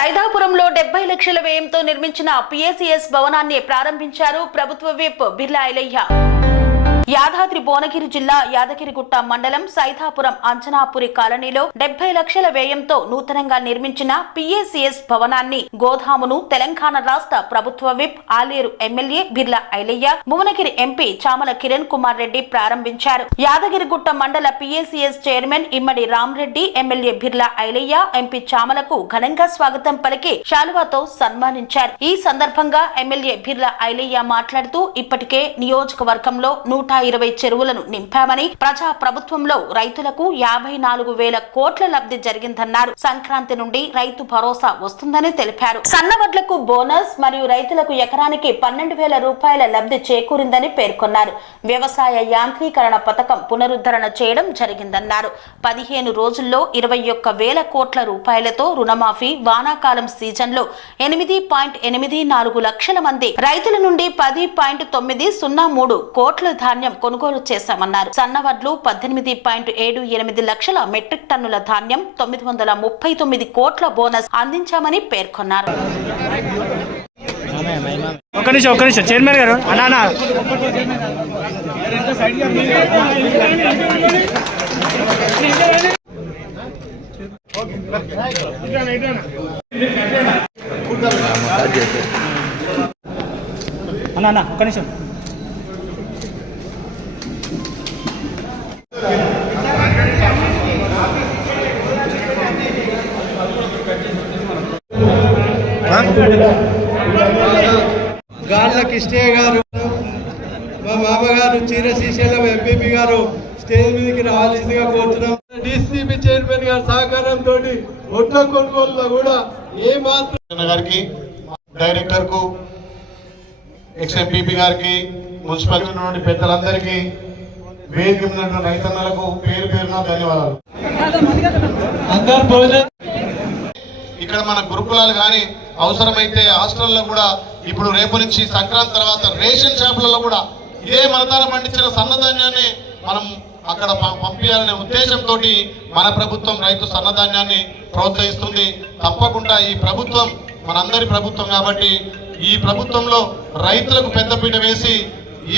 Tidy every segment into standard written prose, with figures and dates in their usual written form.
సైదాపురంలో 70 లక్షల వ్యయంతో నిర్మించిన పిఎసిఎస్ భవనాన్ని ప్రారంభించారు ప్రభుత్వ విప్ బిర్లా ఐలయ్య. యాదాద్రి భువనగిరి జిల్లా యాదగిరిగుట్ట మండలం సైదాపురం అంజనాపురి కాలనీలో 70 లక్షల వ్యయంతో నూతనంగా నిర్మించిన పిఎసిఎస్ భవనాన్ని గోదామును తెలంగాణ రాష్ట్ర ప్రభుత్వ whip Aleru MLA Birla Ailaiah, Bhuvanagiri MP Chamala Kiran Kumar Reddy ప్రారంభించారు. యాదగిరిగుట్ట మండల PACS chairman Immadi Ramareddy, MLA Birla Ailaiah, MP చామలకు ఘనంగా స్వాగతం పలికి శాలువాతో సన్మానించారు. ఈ సందర్భంగా ఎమ్మెల్యే బిర్లా ఐలయ్య మాట్లాడుతూ ఇప్పటికే నియోజకవర్గంలో 120 చెరువులను నింపామని, ప్రజా ప్రభుత్వంలో రైతులకు 54,000 కోట్ల లబ్ధి జరిగిందన్నారు. సంక్రాంతి నుండి రైతు భరోసా వస్తుందని తెలిపారు. సన్నవడ్లకు బోనస్ మరియు రైతులకు ఎకరానికి 12,000 రూపాయల లబ్ధి చేకూరిందని పేర్కొన్నారు. వ్యవసాయ యాంత్రీకరణ పథకం పునరుద్ధరణ చేయడం జరిగిందన్నారు. 15 రోజుల్లో 21,000 కోట్ల రూపాయలతో రుణమాఫీ, వానాకాలం సీజన్లో 8.84 లక్షల మంది రైతుల నుండి 10.903 కోట్ల ధాన్యం కొనుగోలు చేశామన్నారు. సన్నవడ్లు 18.78 లక్షల మెట్రిక్ టన్నుల ధాన్యం, 939 కోట్ల బోనస్ అందించామని పేర్కొన్నారు. ఒక్క నిమిషం చైర్మన్ గారు అన్నా అన్నా ఒక్క నిమిషం. గాళ్ళ కిష్టయ్య గారు, మా మామగారు శ్రీశైలం ఎంపీపీ గారు స్టేజ్ మీదకి రావాల్సిందిగా కోరుతున్నాం. డిసిపి చైర్మన్ గారి సహకారంతో ఒడ్ల కొనుగోలులో కూడా ఏ మాత్రం గారికి, డైరెక్టర్ కు, ఎక్స్ఎంపీపీ గారికి, మున్సిపాలిటీ నుండి పెద్దలందరికీ, వేదిక మీద రైతన్నలకు పేరు పేరున ధన్యవాదాలు. ఇక్కడ మన గురుకులాలు కానీ అవసరమైతే హాస్టల్లో కూడా ఇప్పుడు రేపు నుంచి సంక్రాంతి తర్వాత రేషన్ షాపులలో కూడా ఇదే మనతాన పండించిన సన్నధాన్యాన్ని మనం అక్కడ పంపించాలనే ఉద్దేశంతో మన ప్రభుత్వం రైతు సన్నధాన్యాన్ని ప్రోత్సహిస్తుంది. తప్పకుండా ఈ ప్రభుత్వం మనందరి ప్రభుత్వం కాబట్టి ఈ ప్రభుత్వంలో రైతులకు పెద్దపీట వేసి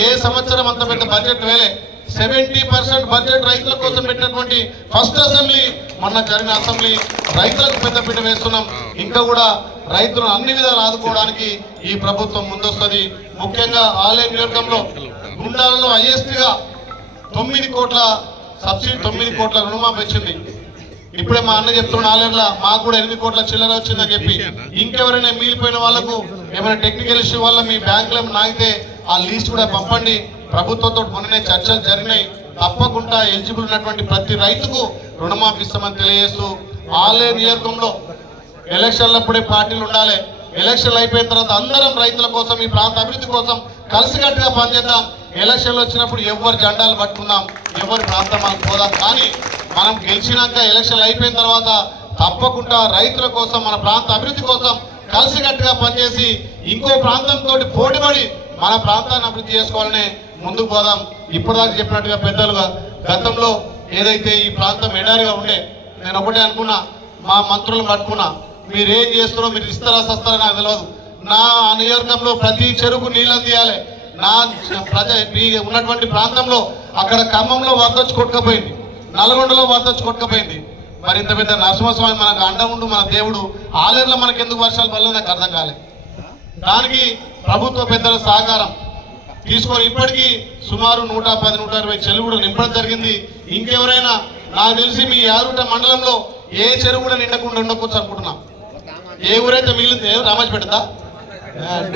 ఏ సంవత్సరం అంత పెద్ద బడ్జెట్ వేలే 70% బడ్జెట్ రైతుల కోసం పెట్టినటువంటి ఫస్ట్ అసెంబ్లీ మొన్న జరిగిన అసెంబ్లీ రైతులకు పెద్దపీట వేస్తున్నాం. ఇంకా కూడా రైతులను అన్ని విధాలు ఆదుకోవడానికి ఈ ప్రభుత్వం ముందొస్తుంది. ముఖ్యంగా ఆలయ నియోజకంలో గుండాలలో హైయెస్ట్గా 9 కోట్ల సబ్సిడీ, 9 కోట్ల రుణమాఫీ వచ్చింది. ఇప్పుడే మా అన్న చెప్తున్న ఆలయంలో మాకు కూడా 8 కోట్ల చిల్లర వచ్చిందని చెప్పి, ఇంకెవరైనా మిగిలిపోయిన వాళ్ళకు ఏమైనా టెక్నికల్ ఇష్యూ వల్ల మీ బ్యాంకులో నాగితే ఆ లీస్ట్ కూడా పంపండి. ప్రభుత్వంతో మొన్ననే చర్చలు జరిగినాయి. తప్పకుండా ఎలిజిబుల్ ఉన్నటువంటి ప్రతి రైతుకు రుణమాఫీ ఇస్తామని తెలియజేస్తూ, ఆలయ నియోజకంలో ఎలక్షన్లప్పుడే పార్టీలు ఉండాలి. ఎలక్షన్లు అయిపోయిన తర్వాత అందరం రైతుల కోసం, ఈ ప్రాంత అభివృద్ధి కోసం కలిసికట్టుగా పనిచేద్దాం. ఎలక్షన్లు వచ్చినప్పుడు ఎవరు జెండాలు పట్టుకుందాం, ఎవరి ప్రాంతం పోదాం. కానీ మనం గెలిచినాక ఎలక్షన్లు అయిపోయిన తర్వాత తప్పకుండా రైతుల కోసం, మన ప్రాంత అభివృద్ధి కోసం కలిసికట్టుగా పనిచేసి ఇంకో ప్రాంతంతో పోటీపడి మన ప్రాంతాన్ని అభివృద్ధి చేసుకోవాలని ముందుకు పోదాం. ఇప్పటిదాకా చెప్పినట్టుగా పెద్దలుగా గతంలో ఏదైతే ఈ ప్రాంతం ఎడారిగా ఉండే, నేను ఒకటే అనుకున్నా, మా మంత్రులను పట్టుకున్నా, మీరు ఏం చేస్తారో, మీరు ఇస్తారా సస్తారా నాకు తెలియదు. నా నియోజకంలో ప్రతి చెరువుకు నీళ్ళు అందియాలి. నా ఉన్నటువంటి ప్రాంతంలో అక్కడ ఖమ్మంలో వరదొచ్చి కొట్టుకపోయింది, నల్గొండలో వరదొచ్చి కొట్టుకపోయింది. మరి ఇంత పెద్ద నరసింహస్వామి మనకు అండ ఉండు, మన దేవుడు ఆలయంలో మనకు ఎందుకు వర్షాలు పడలేదు నాకు అర్థం కాలేదు. దానికి ప్రభుత్వ పెద్దల సహకారం తీసుకొని ఇప్పటికీ సుమారు 110-120 చెరువు కూడా నింపడం జరిగింది. ఇంకెవరైనా నాకు తెలిసి మీ యాదగిరిగుట్ట మండలంలో ఏ చెరువు కూడా నిండకుండా ఉండకూడదు అనుకుంటున్నాం. ఏ ఊరైతే మిగిలింది రామాజపేట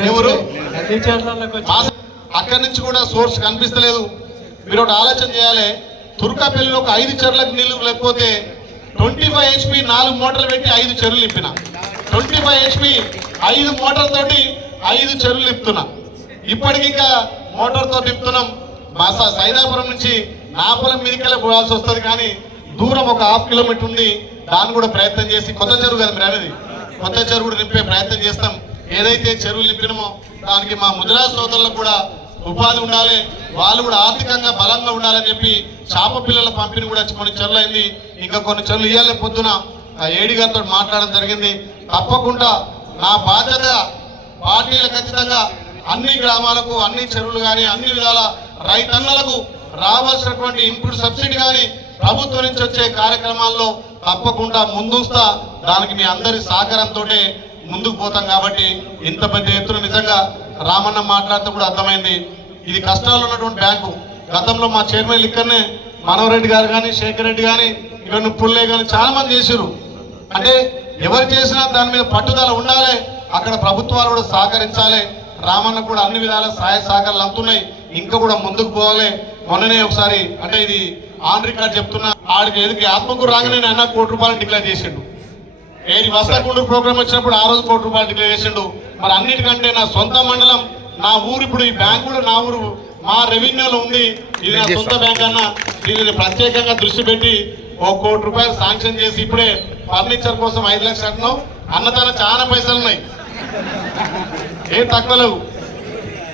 ఎవరు అక్కడి నుంచి కూడా సోర్స్ కనిపిస్తలేదు. మీరు ఒకటి ఆలోచన చేయాలి. తుర్కాపల్లిలో ఒక 5 చెరువులకు నీళ్లు లేకపోతే 25 HP 4 మోటార్లు పెట్టి 5 చెరువులు నింపిన. 25 HP 5 మోటార్లతోటి 5 చెరువులు నింపుతున్నా. ఇప్పటికి ఇంకా మోటార్తో నింపుతున్నాం. మా సైదాపురం నుంచి నాపలం మీదికెళ్ళి పోవాల్సి వస్తుంది, కానీ దూరం ఒక 1/2 కిలోమీటర్ ఉంది. దాన్ని కూడా ప్రయత్నం చేసి, కొత్త చెరువు కదా మీరు అనేది, కొత్త చెరువు కూడా నింపే ప్రయత్నం చేస్తాం. ఏదైతే చెరువులు నింపినమో దానికి మా ముద్రా సోదరులకు కూడా ఉపాధి ఉండాలి, వాళ్ళు కూడా ఆర్థికంగా బలంగా ఉండాలని చెప్పి చేప పిల్లల పంపిణీ కూడా కొన్ని చెరువులు అయింది. ఇంకా కొన్ని చెరువులు ఇవ్వాలి. పొద్దున ఆ ఏడి గారితో మాట్లాడడం జరిగింది. తప్పకుండా నా బాధ్యత పార్టీలకు ఖచ్చితంగా అన్ని గ్రామాలకు అన్ని చెరువులు కానీ అన్ని విధాల రైతన్నలకు రావాల్సినటువంటి ఇన్పుట్ సబ్సిడీ కానీ ప్రభుత్వం నుంచి వచ్చే కార్యక్రమాల్లో తప్పకుండా ముందుస్తా. దానికి మీ అందరి సహకారంతో ముందుకు పోతాం. కాబట్టి ఇంత పెద్ద ఎత్తున నిజంగా రామన్న మాట్లాడితే కూడా అర్థమైంది ఇది కష్టాలు ఉన్నటువంటి బ్యాంకు. గతంలో మా చైర్మన్ ఇక్కడనే మనోరెడ్డి గారు కానీ శేఖర్ రెడ్డి కానీ ఇక్కడ పుల్లే కానీ చాలా మంది చేశారు. అంటే ఎవరు చేసినా దాని మీద పట్టుదల ఉండాలి, అక్కడ ప్రభుత్వాలు కూడా సహకరించాలి. రామన్న కూడా అన్ని విధాల సహాయ సహకారాలు అందుతున్నాయి, ఇంకా కూడా ముందుకు పోవాలి. మొన్ననే ఒకసారి అంటే ఇది ఆన్ రికార్డ్ చెప్తున్నా, ఆడికి ఎదుగు ఆత్మకూరు రాగానే ఆయన ₹1,00,00,000 డిక్లేర్ చేసిండు. ఏది వస్తాకుండూరు ప్రోగ్రామ్ వచ్చినప్పుడు ఆ రోజు ₹1,00,00,000 డిక్లేర్ చేసిండు. మరి అన్నిటికంటే నా సొంత మండలం నా ఊరు, ఇప్పుడు ఈ బ్యాంక్ కూడా నా ఊరు మా రెవెన్యూలో ఉంది, ఇది నా సొంత బ్యాంక్ అన్న. దీనిని ప్రత్యేకంగా దృష్టి పెట్టి ₹1,00,00,000 శాంక్షన్ చేసి ఇప్పుడే ఫర్నిచర్ కోసం 5 లక్షలు అంటున్నావు. అన్నదాన చాలా పైసలు ఉన్నాయి, ఏం తక్కువ లేవు.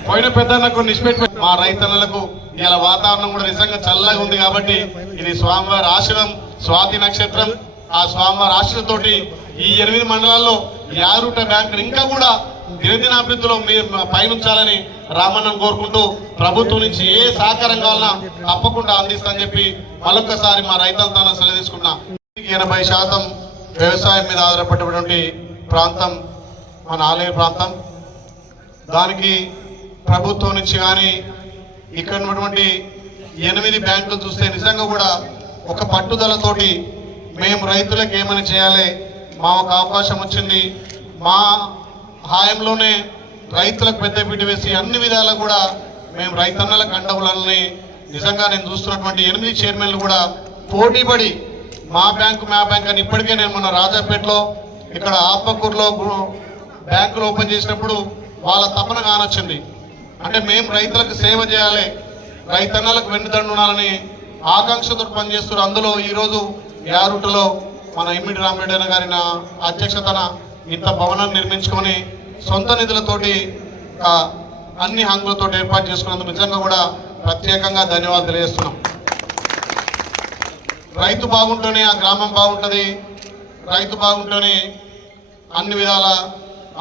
పోయిన పెద్ద కొన్ని నిష్పెట్టి మా రైతన్నలకు ఇలా వాతావరణం కూడా నిజంగా చల్లగా ఉంది. కాబట్టి ఇది స్వామివారి ఆశ్రమం, స్వాతి నక్షత్రం. ఆ స్వామివారి ఆశ్రయంతోటి ఈ 8 మండలాల్లో యాదగిరిగుట్ట బ్యాంకు ఇంకా కూడా దినదినాభివృద్ధిలో మీరు పయనించాలని రామన్నను కోరుకుంటూ ప్రభుత్వం నుంచి ఏ సహకారం కావాలన్నా తప్పకుండా అందిస్తానని చెప్పి మరొకసారి మా రైతులతో సెలవు తీసుకున్నా. 80% వ్యవసాయం మీద ఆధారపడినటువంటి ప్రాంతం మన ఆలయ ప్రాంతం. దానికి ప్రభుత్వం నుంచి కానీ ఇక్కడ ఉన్నటువంటి 8 బ్యాంకులు చూస్తే నిజంగా కూడా ఒక పట్టుదలతోటి మేము రైతులకు ఏమని చేయాలి, మా ఒక అవకాశం వచ్చింది, మా హాయంలోనే రైతులకు పెద్దపీట వేసి అన్ని విధాలా కూడా మేము రైతన్నలకు అండవులని నిజంగా నేను చూస్తున్నటువంటి 8 చైర్మన్లు కూడా పోటీపడి మా బ్యాంకు అని ఇప్పటికే నేను మొన్న రాజాపేటలో ఇక్కడ ఆత్మకూరులో బ్యాంకులు ఓపెన్ చేసినప్పుడు వాళ్ళ తపన కానొచ్చింది. అంటే మేము రైతులకు సేవ చేయాలి, రైతన్నలకు వెన్నుదండు ఉండాలని ఆకాంక్షతో పనిచేస్తున్నారు. అందులో ఈరోజు యారుటలో మన ఇమ్మిడి రామరెడ్డి అన్న గారి అధ్యక్షతన ఇంత భవనాన్ని నిర్మించుకొని సొంత నిధులతోటి అన్ని హంగులతో ఏర్పాటు చేసుకున్నందుకు నిజంగా కూడా ప్రత్యేకంగా ధన్యవాదాలు తెలియజేస్తున్నాం. రైతు బాగుంటేనే ఆ గ్రామం బాగుంటుంది, రైతు బాగుంటేనే అన్ని విధాల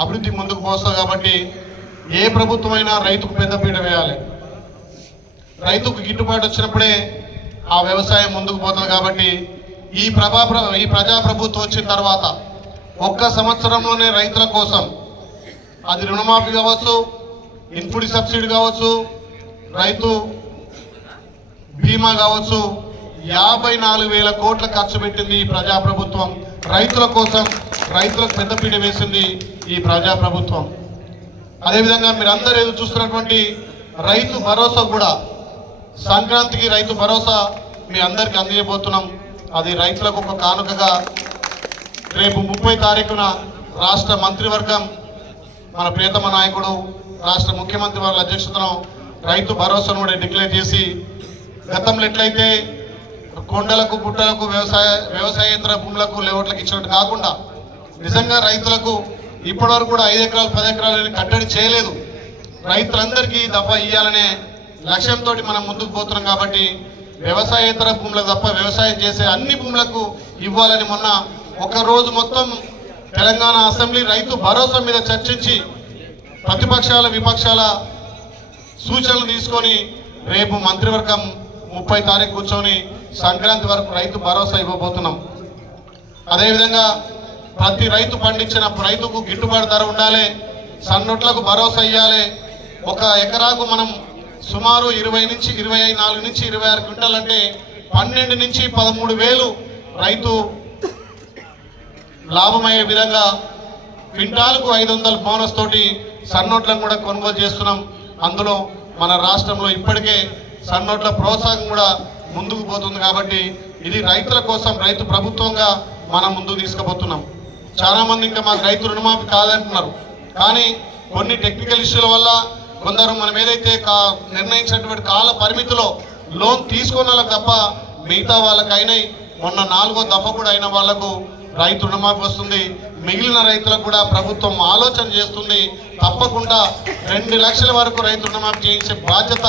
అభివృద్ధి ముందుకు పోస్తుంది. కాబట్టి ఏ ప్రభుత్వమైనా రైతుకు పెద్దపీట వేయాలి, రైతుకు గిట్టుబాటు వచ్చినప్పుడే ఆ వ్యవసాయం ముందుకు పోతుంది. కాబట్టి ఈ ప్రజాప్రభుత్వం వచ్చిన తర్వాత 1 సంవత్సరంలోనే రైతుల కోసం అది రుణమాఫీ కావచ్చు, ఇన్పుట్ సబ్సిడీ కావచ్చు, రైతు బీమా కావచ్చు, 54,000 కోట్ల ఖర్చు పెట్టింది ఈ ప్రజాప్రభుత్వం. రైతుల కోసం రైతులకు పెద్దపీట వేసింది ఈ ప్రజాప్రభుత్వం. అదేవిధంగా మీరందరూ ఎదురు చూస్తున్నటువంటి రైతు భరోసా కూడా సంక్రాంతికి రైతు భరోసా మీ అందరికీ అందజేయబోతున్నాం. అది రైతులకు ఒక కానుకగా రేపు 30 తారీఖున రాష్ట్ర మంత్రివర్గం మన ప్రియతమ నాయకుడు రాష్ట్ర ముఖ్యమంత్రి వారి అధ్యక్షతను రైతు భరోసాను కూడా డిక్లేర్ చేసి, గతంలో ఎట్లయితే కొండలకు గుట్టలకు వ్యవసాయేతర భూములకు లేఅవుట్లకు ఇచ్చినట్టు కాకుండా నిజంగా రైతులకు ఇప్పటివరకు కూడా 5 ఎకరాలు 10 ఎకరాలు కట్టడి చేయలేదు. రైతులందరికీ దఫా ఇవ్వాలనే లక్ష్యంతో మనం ముందుకు పోతున్నాం. కాబట్టి వ్యవసాయేతర భూములకు తప్ప వ్యవసాయం చేసే అన్ని భూములకు ఇవ్వాలని మొన్న ఒక రోజు మొత్తం తెలంగాణ అసెంబ్లీ రైతు భరోసా మీద చర్చించి ప్రతిపక్షాల విపక్షాల సూచనలు తీసుకొని రేపు మంత్రివర్గం 30 తారీఖు కూర్చొని సంక్రాంతి వరకు రైతు భరోసా ఇవ్వబోతున్నాం. అదేవిధంగా ప్రతి రైతు పండించిన రైతుకు గిట్టుబాటు ధర ఉండాలి, సన్నొట్లకు భరోసా ఇవ్వాలి. 1 ఎకరాకు మనం సుమారు 20 నుంచి 24 నుంచి 26 క్వింటాలు అంటే 12 నుంచి 13,000 రైతు లాభమయ్యే విధంగా క్వింటాలకు 500 బోనస్ తోటి సన్నోట్లను కూడా కొనుగోలు చేస్తున్నాం. అందులో మన రాష్ట్రంలో ఇప్పటికే సన్నోట్ల ప్రోత్సాహం కూడా ముందుకు పోతుంది. కాబట్టి ఇది రైతుల కోసం రైతు ప్రభుత్వంగా మనం ముందుకు తీసుకుపోతున్నాం. చాలా మంది ఇంకా మాకు రైతు రుణమాఫీ కాదంటున్నారు, కానీ కొన్ని టెక్నికల్ ఇష్యూల వల్ల కొందరు మనం ఏదైతే నిర్ణయించినటువంటి కాల పరిమితిలో లోన్ తీసుకున్న వాళ్ళకి తప్ప మిగతా వాళ్ళకి అయినాయి. మొన్న 4వ దఫా కూడా అయిన వాళ్లకు రైతు రుణమాఫీ వస్తుంది. మిగిలిన రైతులకు కూడా ప్రభుత్వం ఆలోచన చేస్తుంది. తప్పకుండా 2 లక్షల వరకు రైతు రుణమాఫీ చేయించే బాధ్యత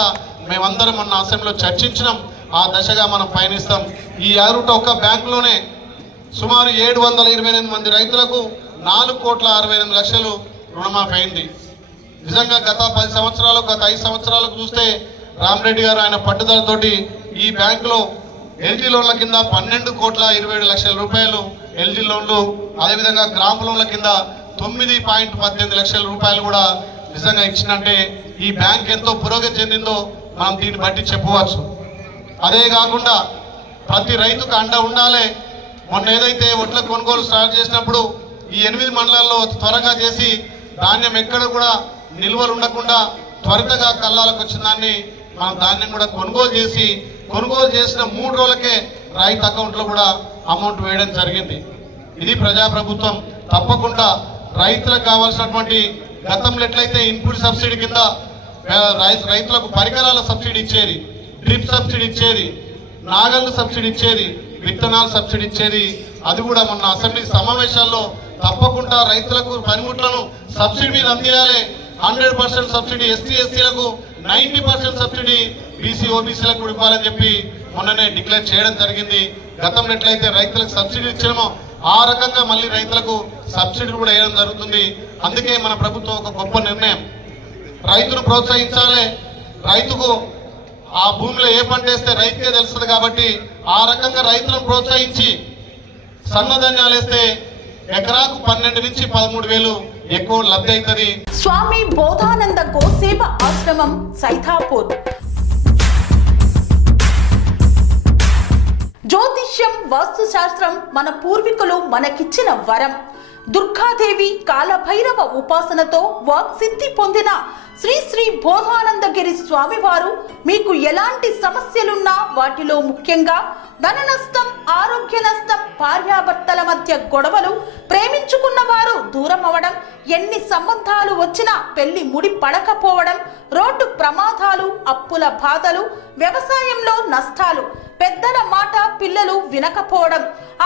మేమందరం మొన్న అసెంబ్లీలో చర్చించినాం. ఆ దశగా మనం పయనిస్తాం. ఈ యాదగిరిగుట్ట ఒక్క బ్యాంకులోనే సుమారు 728 మంది రైతులకు 4,68,00,000 రుణమాఫీ అయింది. నిజంగా గత 10 సంవత్సరాలు, గత 5 సంవత్సరాలకు చూస్తే రామరెడ్డి గారు ఆయన పట్టుదలతోటి ఈ బ్యాంకులో ఎల్జీ లోన్ల కింద 12,27,00,000 రూపాయలు ఎల్జీ లోన్లు, అదేవిధంగా గ్రామ లోన్ల కింద 9,18 లక్షల రూపాయలు కూడా నిజంగా ఇచ్చినంటే ఈ బ్యాంక్ ఎంతో పురోగతి చెందిందో మనం దీన్ని బట్టి చెప్పవచ్చు. అదే కాకుండా ప్రతి రైతుకు అండ ఉండాలి. మొన్న ఏదైతే ఒడ్ల కొనుగోలు స్టార్ట్ చేసినప్పుడు ఈ 8 మండలాల్లో త్వరగా చేసి ధాన్యం ఎక్కడ కూడా నిల్వలు ఉండకుండా త్వరితగా కల్లాలకు వచ్చిన దాన్ని మనం ధాన్యం కూడా కొనుగోలు చేసిన 3 రోజులకే రైతు అకౌంట్లో కూడా అమౌంట్ వేయడం జరిగింది. ఇది ప్రజాప్రభుత్వం. తప్పకుండా రైతులకు కావాల్సినటువంటి గతంలో ఎట్లయితే ఇన్పుట్ సబ్సిడీ కింద రైతులకు పరికరాల సబ్సిడీ ఇచ్చేది, డ్రిప్ సబ్సిడీ ఇచ్చేది, నాగళ్ళు సబ్సిడీ ఇచ్చేది, విత్తనాల సబ్సిడీ ఇచ్చేది, అది కూడా మొన్న అసెంబ్లీ సమావేశాల్లో తప్పకుండా రైతులకు పనిముట్లను సబ్సిడీ మీద అందియాలి. 100% సబ్సిడీ ఎస్టీ ఎస్సీలకు, 90% సబ్సిడీ బీసీ ఓబీసీలకు కూడా ఇవ్వాలని చెప్పి మొన్ననే డిక్లేర్ చేయడం జరిగింది. గతంలో ఎట్లయితే రైతులకు సబ్సిడీ ఇచ్చామో ఆ రకంగా మళ్ళీ రైతులకు సబ్సిడీ కూడా వేయడం జరుగుతుంది. అందుకే మన ప్రభుత్వం ఒక గొప్ప నిర్ణయం, రైతును ప్రోత్సహించాలి. రైతుకు ఆ భూమిలో ఏ పంట వేస్తే రైతుకే తెలుస్తుంది కాబట్టి ఆ రకంగా రైతులను ప్రోత్సహించి సన్నధాన్యాలు వేస్తే ఎకరాకు 12 నుంచి 13,000 ఎక్కువ లబ్ధి అవుతుంది. స్వామి బోధానంద గోసేవ ఆశ్రమం సైథాపూర్. జ్యోతిష్యం, వాస్తుశాస్త్రం మన పూర్వీకులు మనకిచ్చిన వరం. దుర్గాదేవి, కాలభైరవ ఉపాసనతో వాక్సిద్ధి పొందిన శ్రీ శ్రీ బోధానందగిరి స్వామివారు మీకు ఎలాంటి సమస్యలున్నా, వాటిలో ముఖ్యంగా ధన నష్టం, ఆరోగ్య నష్టం, భార్యాభర్తల మధ్య గొడవలు, ప్రేమించుకున్న వారు దూరం అవడం, ఎన్ని సంబంధాలు వచ్చినా పెళ్లి ముడి పడకపోవడం, రోడ్డు ప్రమాదాలు, అప్పుల బాధలు, వ్యవసాయంలో నష్టాలు, పెద్దల మాట పిల్లలు వినకపోవడం,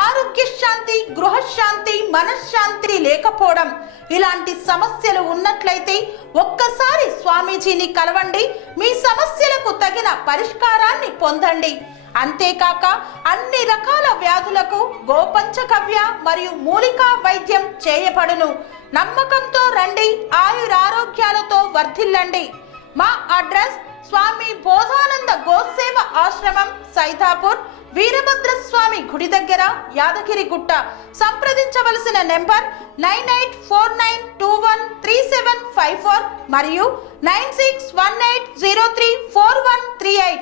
ఆరోగ్య శాంతి, గృహశాంతి, మనశ్శాంతి లేకపోవడం, ఇలాంటి సమస్యలు ఉన్నట్లయితే ఒక్కసారి స్వామీజీని కలవండి. మీ సమస్యలకు తగిన పరిష్కారాన్ని పొందండి. అంతేకాక అన్ని రకాల వ్యాధులకు గోపంచగవ్య మరియు మూలికా వైద్యం చేయబడును. నమ్మకంతో రండి, ఆయురారోగ్యాలతో వర్ధిల్లండి. మా అడ్రస్ స్వామి బోధానంద గోసేవ ఆశ్రమం సైథాపూర్, వీరభద్రస్వామి గుడి దగ్గర, యాదగిరిగుట్ట. సంప్రదించవలసిన నెంబర్ 9849213754 మరియు 9618034138.